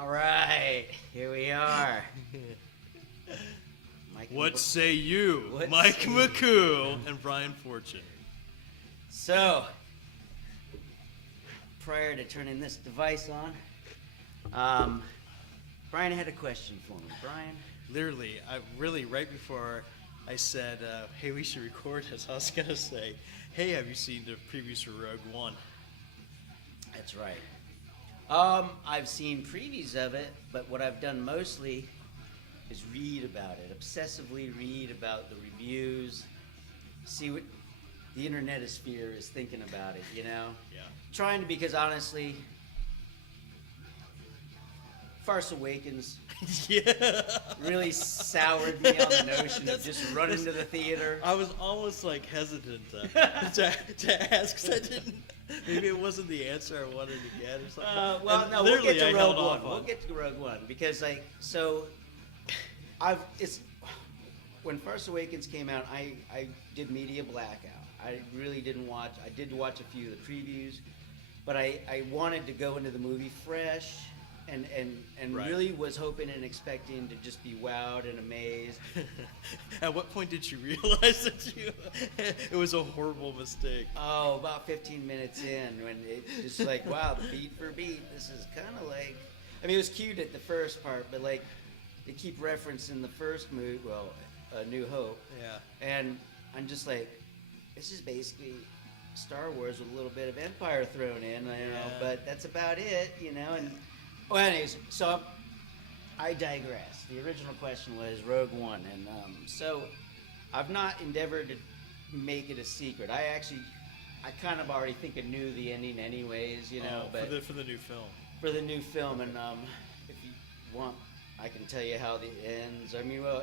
All right, here we are. What say you, What Mike say McCoo and Brian Fortune? So, prior to turning this device on, Brian had a question for me. Brian? Literally, right before I said, hey, we should record this, I was going to say, hey, have you seen the previews for Rogue One? That's right. I've seen previews of it, but what I've done mostly is read about it, obsessively read about the reviews, see what the internetosphere is thinking about it, you know? Yeah. Trying to, because honestly, Farce Awakens really soured me on the notion of just running to the theater. I was almost like hesitant to ask, because I didn't. Maybe it wasn't the answer I wanted to get or something. Well, no, we'll get to Rogue One. We'll get to Rogue One because, when Farce Awakens came out, I did media blackout. I really didn't watch. I did watch a few of the previews, but I wanted to go into the movie fresh. And Right. really was hoping and expecting to just be wowed and amazed. At what point did you realize that it was a horrible mistake? Oh, about 15 minutes in, when it just like, wow, beat for beat, this is kind of like, I mean, it was cute at the first part, but like, they keep referencing the first movie, well, A New Hope. Yeah. And I'm just like, this is basically Star Wars with a little bit of Empire thrown in, but that's about it, you know, and... Well, anyways, so I digress. The original question was Rogue One, and so I've not endeavored to make it a secret. I kind of already think I knew the ending anyways, you know. But for the new film. For the new film, and if you want, I can tell you how it ends. I mean, well,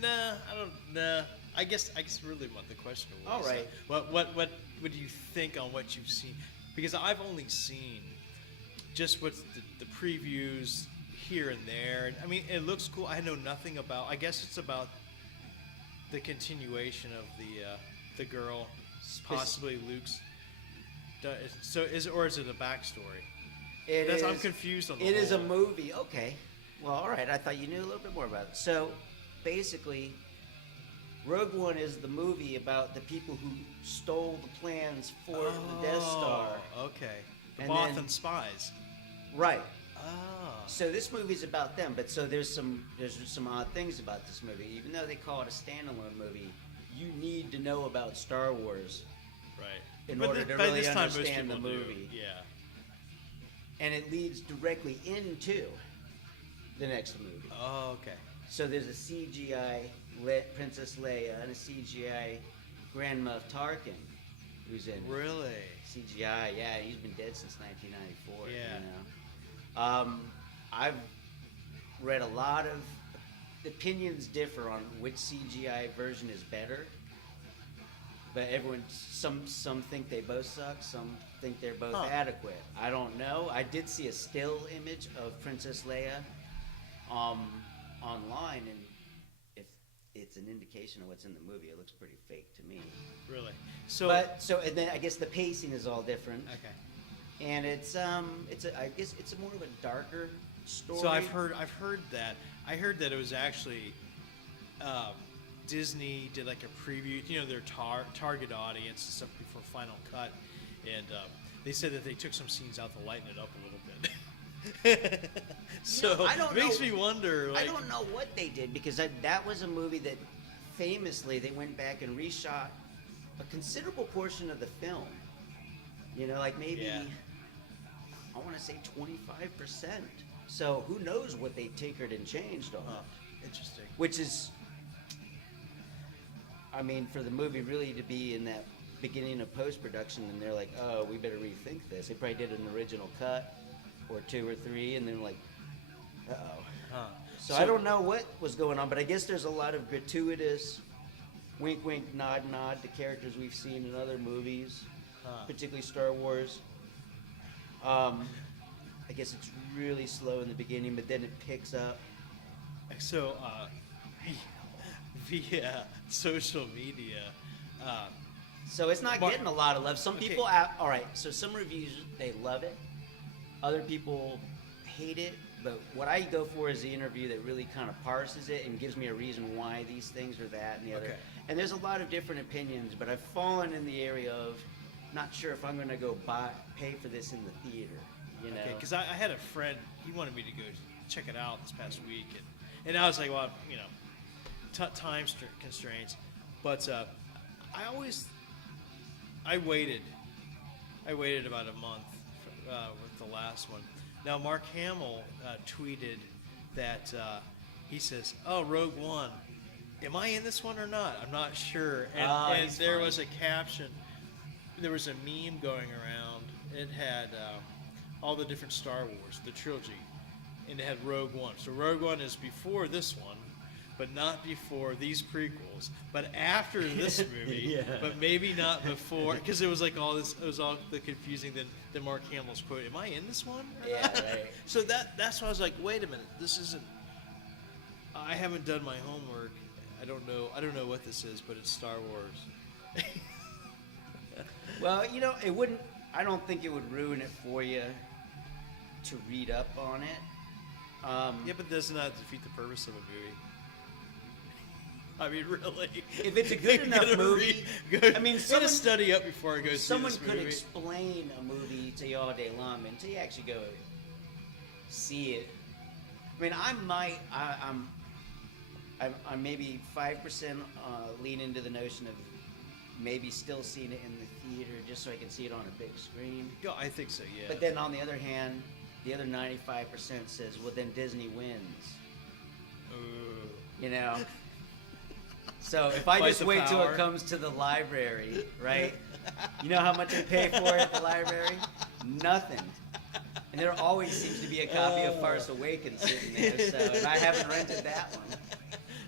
Nah. I guess really what the question was. All right. What do you think on what you've seen? Because I've only seen just what's the previews here and there. I mean, it looks cool. I know nothing about. I guess it's about the continuation of the girl, possibly Luke's. So is it a backstory? I'm confused on the It whole. is a movie. Okay. Well, all right. I thought you knew a little bit more about it. So, basically, Rogue One is the movie about the people who stole the plans for the Death Star. Okay. The And Bothan then- spies. Right. Oh. So this movie's about them, but so there's some odd things about this movie. Even though they call it a standalone movie, you need to know about Star Wars Right. in But order to by really this time, most understand the people do. movie. Yeah. And it leads directly into the next movie. Oh, okay. So there's a CGI Princess Leia and a CGI Grand Moff Tarkin who's in it. Really? CGI, yeah, he's been dead since 1994. Yeah. You know? I've read a lot of opinions differ on which CGI version is better, but some think they both suck, some think they're both adequate. I don't know. I did see a still image of Princess Leia online, and if it's an indication of what's in the movie, it looks pretty fake to me. Really? So. And then I guess the pacing is all different. Okay. And I guess it's more of a darker story. So I've heard that. I heard that it was actually Disney did like a preview, their target audience and stuff before Final Cut, and they said that they took some scenes out to lighten it up a little bit. So it makes me wonder. I don't know what they did, because that was a movie that famously they went back and reshot a considerable portion of the film. Like maybe, I want to say 25%. So who knows what they tinkered and changed on. Interesting. Which is, I mean, for the movie really to be in that beginning of post-production, and they're like, oh, we better rethink this. They probably did an original cut or 2 or 3, and then like, uh-oh. So I don't know what was going on, but I guess there's a lot of gratuitous wink, wink, nod, nod to characters we've seen in other movies. Particularly Star Wars. I guess it's really slow in the beginning, but then it picks up. So, via social media. So it's not getting a lot of love. Some people, all right, so some reviews, they love it. Other people hate it. But what I go for is the interview that really kind of parses it and gives me a reason why these things are that and the other. Okay. And there's a lot of different opinions, but I've fallen in the area of not sure if I'm going to go pay for this in the theater. You know, because I had a friend, he wanted me to go check it out this past week, and I was like, well, you know, time constraints, but I waited about a month with the last one. Now Mark Hamill tweeted that he says, "Oh, Rogue One, am I in this one or not? I'm not sure." And there was a caption, there was a meme going around. It had all the different Star Wars, the trilogy, and it had Rogue One. So Rogue One is before this one, but not before these prequels, but after this movie, Yeah. but maybe not before, because it was like all this, it was all the confusing. Then Mark Hamill's quote, "Am I in this one?" Yeah, right. So that's why I was like, wait a minute, this isn't. I haven't done my homework. I don't know what this is, but it's Star Wars. Well, you know, it wouldn't. I don't think it would ruin it for you to read up on it. Yeah, but doesn't that defeat the purpose of a movie? I mean, really. If it's a good enough movie, I mean, someone study up before I go see this movie. Someone could explain a movie to you all day long, but until you actually go see it. I mean, I'm maybe 5% lean into the notion of maybe still seeing it in the theater just so I can see it on a big screen. Yeah, I think so, yeah. But then on the other hand, the other 95% says, well, then Disney wins. Ooh. You know? So if I Fight just the wait till power. it comes to the library, right? You know how much I pay for it at the library? Nothing. And there always seems to be a copy of Farce Awakens sitting there, so and I haven't rented that one.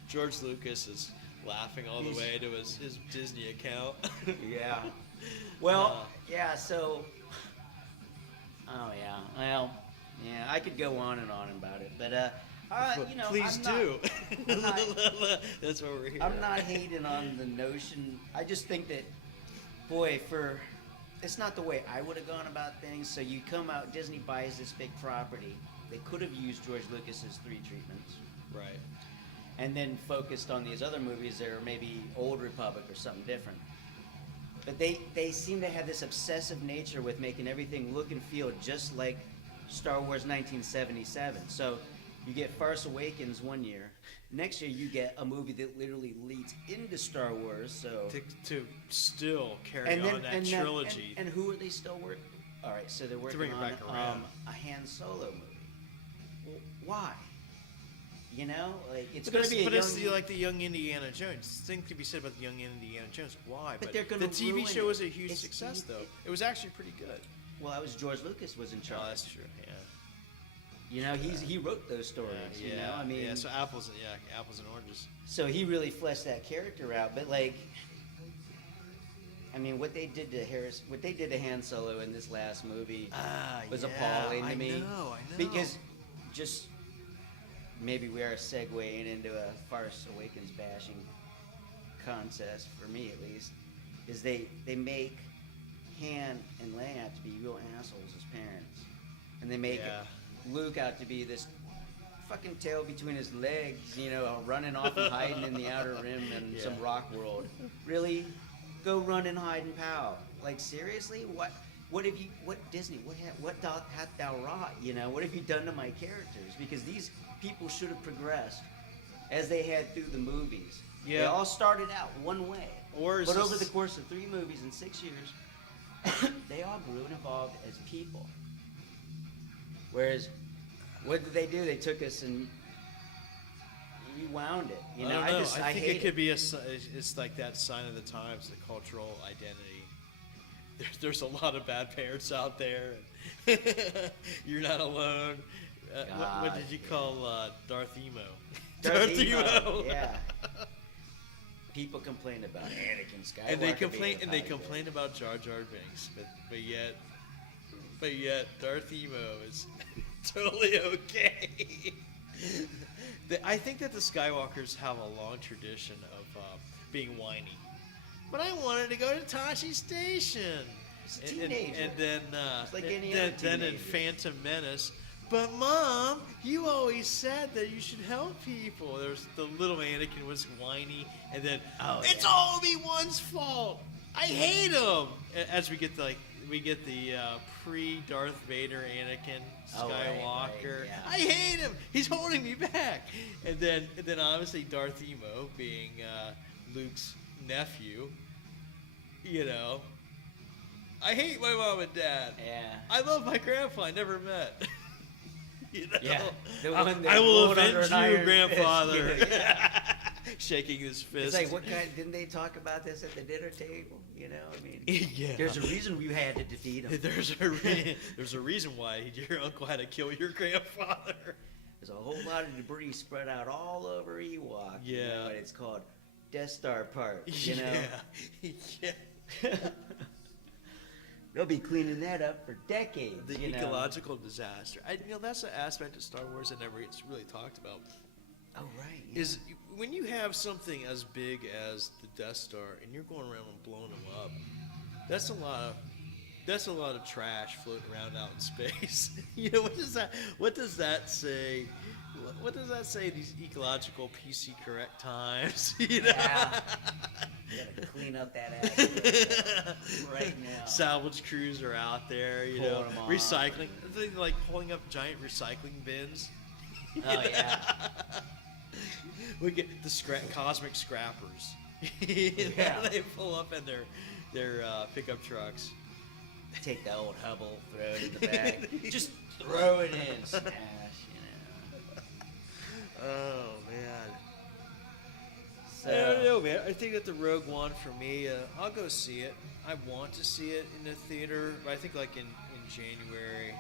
George Lucas is laughing all the way to his Disney account. Yeah. Well, yeah, so oh yeah. Well, yeah, I could go on and on about it, but you know, please do. That's what we're here. I'm not hating on the notion. I just think that, boy, it's not the way I would have gone about things. So you come out, Disney buys this big property. They could have used George Lucas's 3 treatments, Right. and then focused on these other movies that are maybe Old Republic or something different. But they seem to have this obsessive nature with making everything look and feel just like Star Wars 1977. So you get Farce Awakens one year. Next year you get a movie that literally leads into Star Wars. So To still carry on that trilogy. And who are they still working? All right, so they're working bring it on back around. a Han Solo movie. Well, why? You know, like it's But going to be. it's like the young Indiana Jones. Thing could be said about the young Indiana Jones. Why? But they're gonna the TV ruin show it. was a huge It's success, easy. though. It was actually pretty good. Well, that was George Lucas was in charge. Oh, that's true. Yeah. You know, he wrote those stories. Yeah. You know, I mean, yeah. So apples and oranges. so he really fleshed that character out. But like, I mean, what they did to Han Solo in this last movie was appalling to me. I know. Because just maybe we are segueing into a Farce Awakens bashing contest, for me at least, is they make Han and Leia out to be real assholes as parents. And they make Luke out to be this fucking tail between his legs, you know, running off and hiding in the Outer Rim and some rock world. Really? Go run and hide and pow. Like, seriously? What have you, what Disney, what hath thou wrought, you know? What have you done to my characters? Because these people should have progressed as they had through the movies. Yeah. They all started out one way. But over the course of 3 movies in 6 years, they all grew and evolved as people. Whereas, what did they do? They took us and rewound it. You know, I don't know. I think hate it could be it's like that sign of the times, the cultural identity. There's a lot of bad parents out there. And you're not alone. What did you call Darth Emo? Darth Emo. Yeah. People complain about Anakin Skywalker. And they complain about Jar Jar Binks, but yet Darth Emo is totally okay. I think that the Skywalkers have a long tradition of being whiny. But I wanted to go to Tashi Station. It's a teenager. And then It's like any other then in teenager. Phantom Menace. But Mom, you always said that you should help people. There's the little Anakin was whiny, and then it's all Obi-Wan's fault. I hate him. As we get the pre-Darth Vader Anakin Skywalker. Right, yeah. I hate him. He's holding me back. And then obviously Darth Emo being Luke's nephew. You know, I hate my mom and dad. Yeah. I love my grandpa I never met. You know? Yeah. I will avenge you, grandfather. Yeah. Shaking his fist. It's like, what kind? Didn't they talk about this at the dinner table? You know, I mean, yeah. There's a reason we had to defeat him. There's a reason why your uncle had to kill your grandfather. There's a whole lot of debris spread out all over Ewok. Yeah. You know, and it's called Death Star parts. You know. Yeah. They'll be cleaning that up for decades. The ecological disaster. That's an aspect of Star Wars that never gets really talked about. Oh, right. Yeah. Is when you have something as big as the Death Star and you're going around and blowing them up, that's a lot of trash floating around out in space. You know, what does that say? What does that say? These ecological PC correct times. You know? Yeah. You gotta clean up that ass right now. Salvage crews are out there, you know, recycling. They're like pulling up giant recycling bins. Oh yeah. We get the cosmic scrappers. Yeah. They pull up in their pickup trucks. Take the old Hubble, throw it in the bag. Just throw it in, smash, you know. Oh man. So, I don't know, man. I think that the Rogue One for me, I'll go see it. I want to see it in the theater, but I think like in January.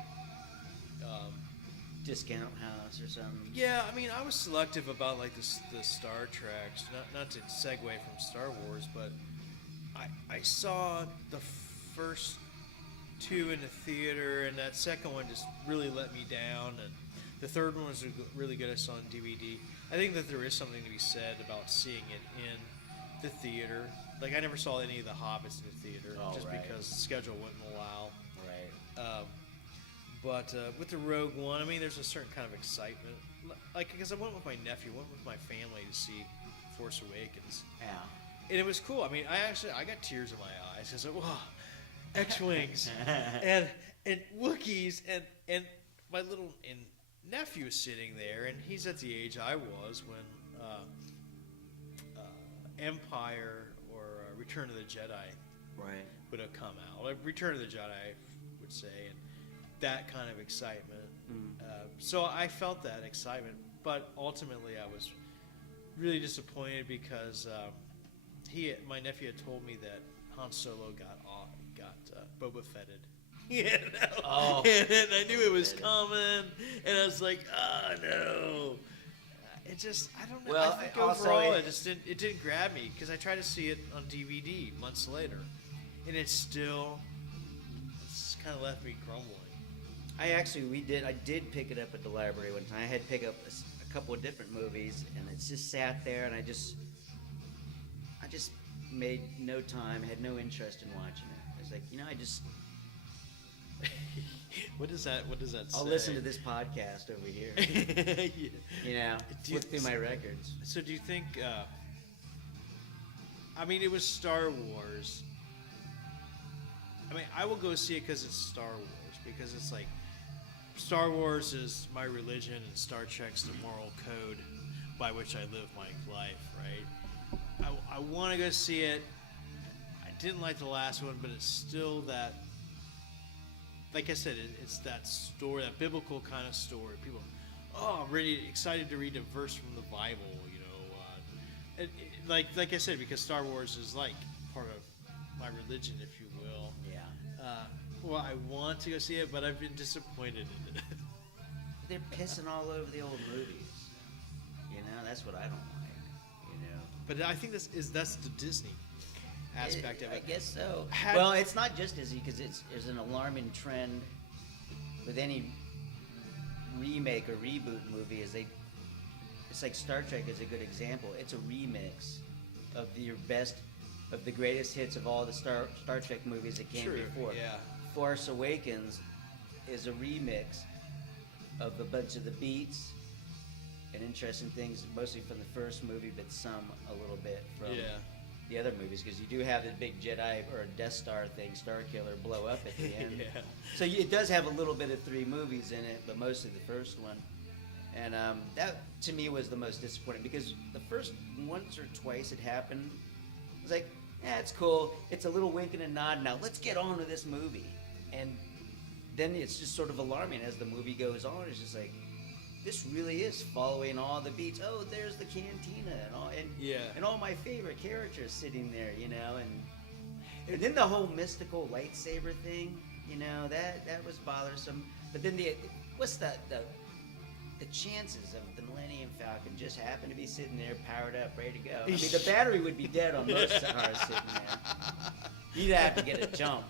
Discount house or something. Yeah, I mean, I was selective about like the Star Treks. Not to segue from Star Wars, but I saw the first two in the theater, and that second one just really let me down. And the third one was really good. I saw on DVD. I think that there is something to be said about seeing it in the theater. Like I never saw any of the Hobbits in the theater, just because the schedule wouldn't allow. Right. But with the Rogue One, I mean, there's a certain kind of excitement. Like, because I went with my nephew, went with my family to see Force Awakens. Yeah. And it was cool. I mean, I got tears in my eyes. I said, "Wow, X-wings and Wookiees and my little nephew is sitting there, and he's at the age I was when Empire or Return of the Jedi would have come out. Like Return of the Jedi, I would say, and that kind of excitement. So I felt that excitement, but ultimately I was really disappointed because my nephew had told me that Han Solo got Boba Fetted. You know? Oh. And I knew it was coming, and I was like, oh no. It just, I don't know. Well, I think also overall it didn't grab me because I tried to see it on DVD months later, and it's kind of left me grumbling. I did pick it up at the library one time. I had to pick up a couple of different movies, and it just sat there, and I just made no time, had no interest in watching it. I was like, I just. What does that say? I'll listen to this podcast over here. Yeah. Flip through my records. So do you think? I mean, it was Star Wars. I mean, I will go see it because it's Star Wars, because it's like Star Wars is my religion and Star Trek's the moral code by which I live my life, right? I want to go see it. I didn't like the last one, but it's still that, like I said, it's that story, that biblical kind of story. People, I'm really excited to read a verse from the Bible, like I said, because Star Wars is like part of my religion, if you will. Yeah. Well, I want to go see it, but I've been disappointed in it. They're pissing all over the old movies. That's what I don't like. But I think that's the Disney aspect of it. I guess so. Well, it's not just Disney, because there's an alarming trend with any remake or reboot movie. It's like Star Trek is a good example. It's a remix of the greatest hits of all the Star Trek movies that came before. Yeah. Force Awakens is a remix of a bunch of the beats and interesting things, mostly from the first movie, but some a little bit from the other movies, because you do have the big Jedi or Death Star thing, Star Killer, blow up at the end. Yeah. So it does have a little bit of 3 movies in it, but mostly the first one. And that, to me, was the most disappointing, because the first once or twice it happened, I was like, yeah, it's cool. It's a little wink and a nod. Now let's get on to this movie. And then it's just sort of alarming as the movie goes on. It's just like, this really is following all the beats. Oh, there's the cantina and all my favorite characters sitting there, you know, and then the whole mystical lightsaber thing, you know, that was bothersome. But then the chances of the Millennium Falcon just happen to be sitting there powered up, ready to go. I mean, the battery would be dead on most cars sitting there. You'd have to get a jump.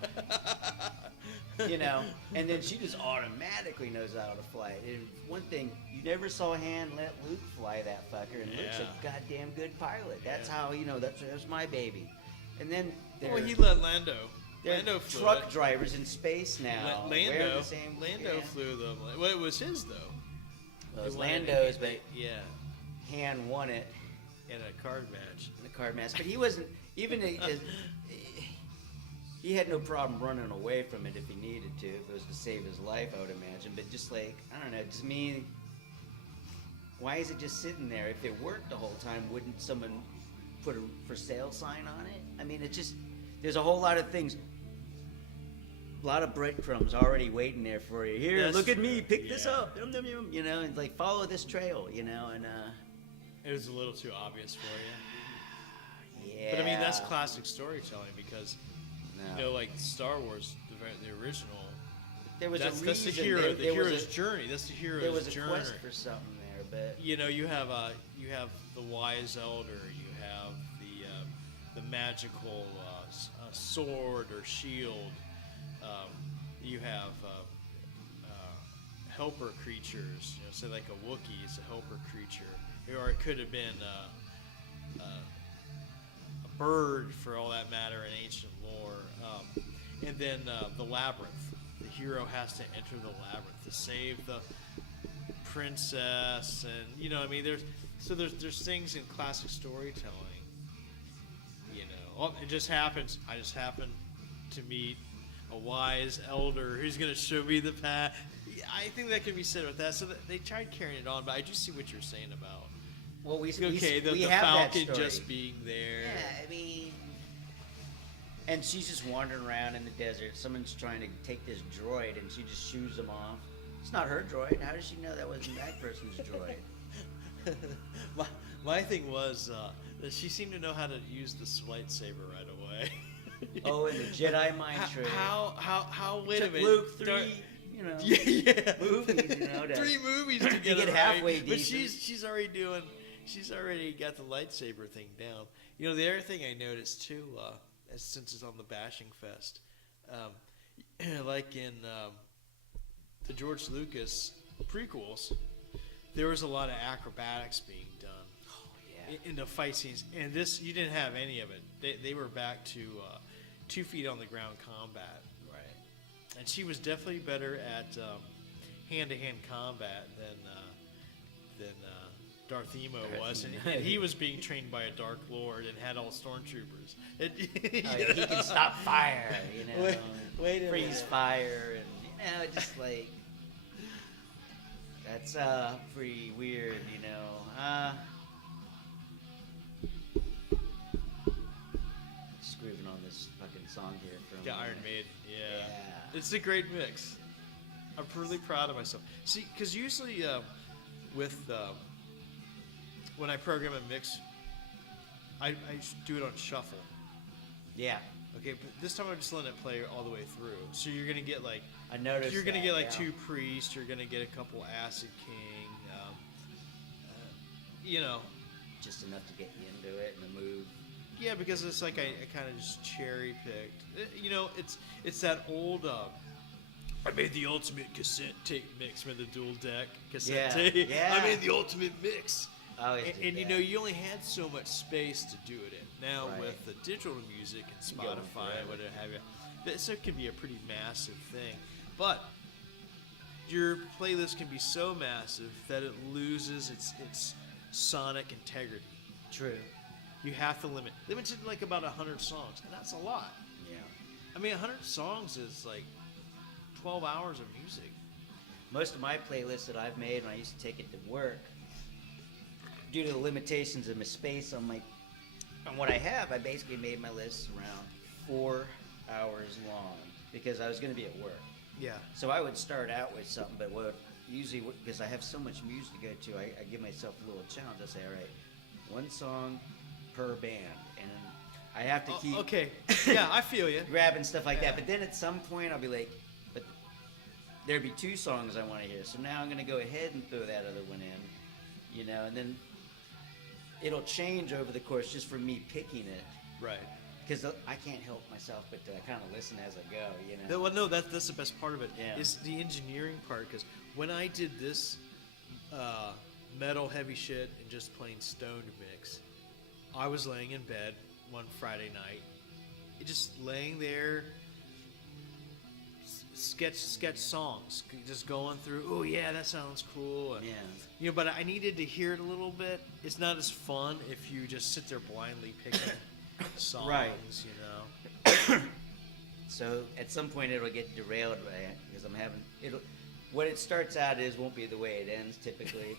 You know, and then she just automatically knows how to fly. And one thing, you never saw Han let Luke fly that fucker, and Luke's a goddamn good pilot. That's how, you know, that's my baby. And then he let Lando. Lando flew truck drivers in space now. Lando Lando flew them. Well, it was his though. Well, it was Lando's, but Han won it in a card match. But he wasn't even. He had no problem running away from it if he needed to, if it was to save his life, I would imagine. But just like, I don't know, just me, why is it just sitting there? If it worked the whole time, wouldn't someone put a for sale sign on it? I mean, it just, there's a whole lot of things, a lot of breadcrumbs already waiting there for you. Here, look at me, pick this up, you know, and like follow this trail, you know, and it was a little too obvious for you. Yeah. But I mean, that's classic storytelling, because you know, like Star Wars, the original. There was that's the hero. The hero's journey. That's the hero's journey. There was a quest for something there, but you know, you have the wise elder. You have the magical sword or shield. You have helper creatures. You know, say like a Wookiee is a helper creature, or it could have been a bird, for all that matter, in ancient lore. And then the labyrinth. The hero has to enter the labyrinth to save the princess, and you know, I mean, there's things in classic storytelling. You know, it just happens. I just happen to meet a wise elder who's going to show me the path. I think that could be said with that. So they tried carrying it on, but I do see what you're saying about. Well, the have Falcon that just being there. Yeah, I mean, and she's just wandering around in the desert. Someone's trying to take this droid, and she just shoos them off. It's not her droid. How does she know that wasn't that person's droid? my thing was that she seemed to know how to use this lightsaber right away. Oh, in the Jedi mind trick. How? Wait a minute. Luke 3. You know, movies. You know, 3 movies to get halfway right? deep. But she's already got the lightsaber thing down. You know, the other thing I noticed too, since it's on the Bashing Fest, like in the George Lucas prequels, there was a lot of acrobatics being done. Oh yeah. In the fight scenes, and this you didn't have any of it. They were back to 2 feet on the ground combat. And she was definitely better at hand-to-hand combat than Darth Emo was, and he was being trained by a Dark Lord and had all stormtroopers. He can stop fire, you know, freeze fire, and you know, just like that's pretty weird, you know. Just grooving on this fucking song here from Iron Maiden. Yeah. It's a great mix. I'm really proud of myself. See, because usually with when I program a mix, I do it on shuffle. Yeah. Okay, but this time I'm just letting it play all the way through. So you're gonna get like I noticed you're gonna get like 2 yeah. priests. You're gonna get a couple Acid King. You know, just enough to get you into it and the move. Yeah, because it's like I kind of just cherry picked. You know, it's that old. I made the ultimate cassette tape mix with the dual deck cassette tape. Yeah. I made the ultimate mix. And you know, you only had so much space to do it in. Now with the digital music and Spotify and whatever have you, this can be a pretty massive thing. But your playlist can be so massive that it loses its sonic integrity. True. You have to limit it to like about 100 songs, and that's a lot. Yeah. I mean, 100 songs is like 12 hours of music. Most of my playlists that I've made when I used to take it to work, due to the limitations of my space on what I have, I basically made my lists around 4 hours long because I was going to be at work. Yeah. So I would start out with something, but usually because I have so much music to go to, I give myself a little challenge. I say, all right, one song per band, and I have to keep okay. Yeah, I feel you. grabbing stuff like Yeah. that. But then at some point, I'll be like, but there'd be 2 songs I want to hear. So now I'm going to go ahead and throw that other one in, and then it'll change over the course just from me picking it. Right. Because I can't help myself but to kind of listen as I go, Well, no, that's the best part of it. Yeah. Is the engineering part. Because when I did this metal heavy shit and just plain stoned mix, I was laying in bed one Friday night, just laying there, sketch songs, just going through. Oh yeah, that sounds cool. And, Yeah. but I needed to hear it a little bit. It's not as fun if you just sit there blindly picking songs. Right. So at some point it'll get derailed because I'm having it'll. What it starts out is won't be the way it ends typically.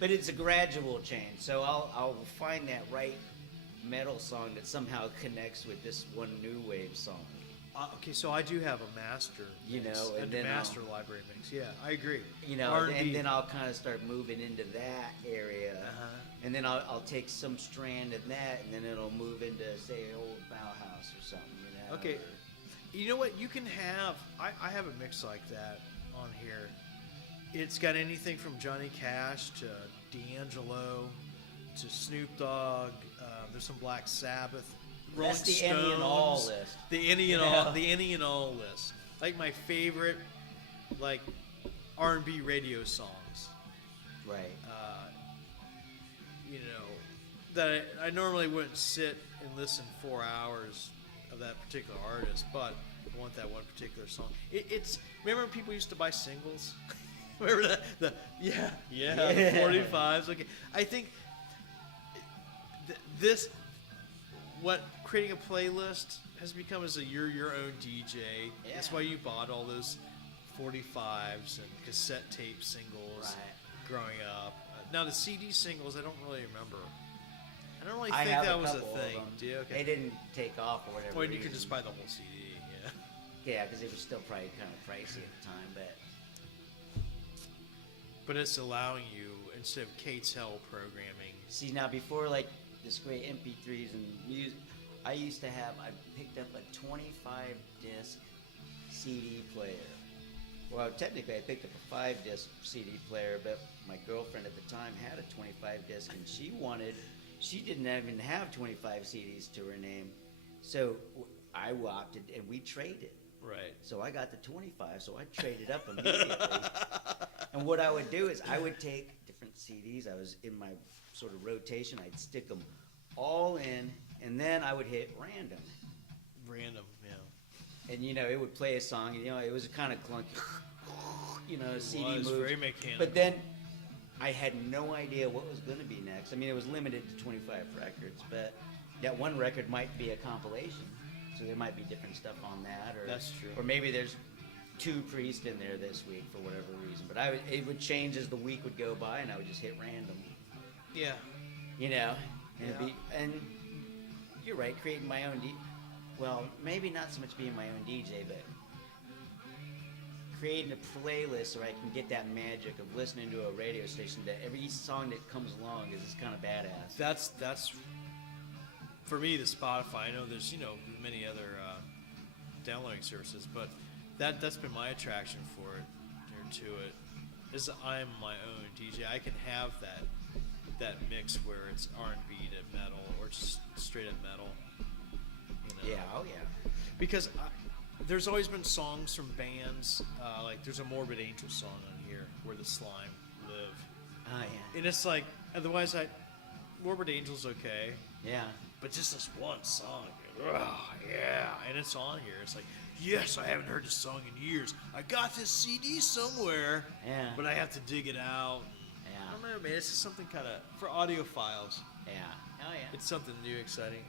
But it's a gradual change. So I'll find that right metal song that somehow connects with this one new wave song. Okay, so I do have a master, and a then master library mix. Yeah, I agree. And then I'll kind of start moving into that area, and then I'll take some strand of that, and then it'll move into say old Bauhaus or something. Okay, you know what? You can have. I have a mix like that on here. It's got anything from Johnny Cash to D'Angelo to Snoop Dogg. There's some Black Sabbath. That's the any and all list. The any and all list. Like my favorite, like R&B radio songs. Right. That I normally wouldn't sit and listen 4 hours of that particular artist, but I want that one particular song. It's remember when people used to buy singles? Remember the 45s. Okay, I think this what creating a playlist has become is you're your own DJ. Yeah. That's why you bought all those 45s and cassette tape singles growing up. Now the CD singles, I don't really remember. I don't really think that was a thing. Do you? Okay. They didn't take off or whatever. Or you reason. could just buy the whole CD. Yeah. Yeah, because it was still probably kind of pricey at the time, but it's allowing you instead of Kate's Hell programming. See, now before like this great MP3s and music, I picked up a 25 disc CD player. Well, technically I picked up a 5 disc CD player, but my girlfriend at the time had a 25 disc, and she didn't even have 25 CDs to her name, so I opted and we traded. Right. So I got the 25, so I traded up immediately. And what I would do is I would take different CDs. I was in my sort of rotation. I'd stick them all in, and then I would hit random. Random, yeah. And it would play a song. It was kind of clunky. CD moves. Very mechanical. But then I had no idea what was going to be next. I mean, it was limited to 25 records, but that one record might be a compilation. So there might be different stuff on that, or that's true. Or maybe there's 2 Priest in there this week for whatever reason. But it would change as the week would go by, and I would just hit random. Yeah. And you're right, creating my own well, maybe not so much being my own DJ, but creating a playlist so I can get that magic of listening to a radio station that every song that comes along is kind of badass. That's for me the Spotify. I know there's many other downloading services, but that's been my attraction for it to it is I'm my own DJ. I can have that mix where it's R&B to metal or just straight up metal. Yeah, oh yeah. Because there's always been songs from bands like there's a Morbid Angel song on here where the Slime live. Oh yeah. And it's like otherwise Morbid Angel's okay. Yeah. But just this one song, oh, yeah, and it's on here. It's like yes, I haven't heard this song in years. I got this CD somewhere, Yeah. but I have to dig it out. Yeah. I don't know, man. This is something kind of for audiophiles. Yeah. Hell yeah. It's something new, exciting.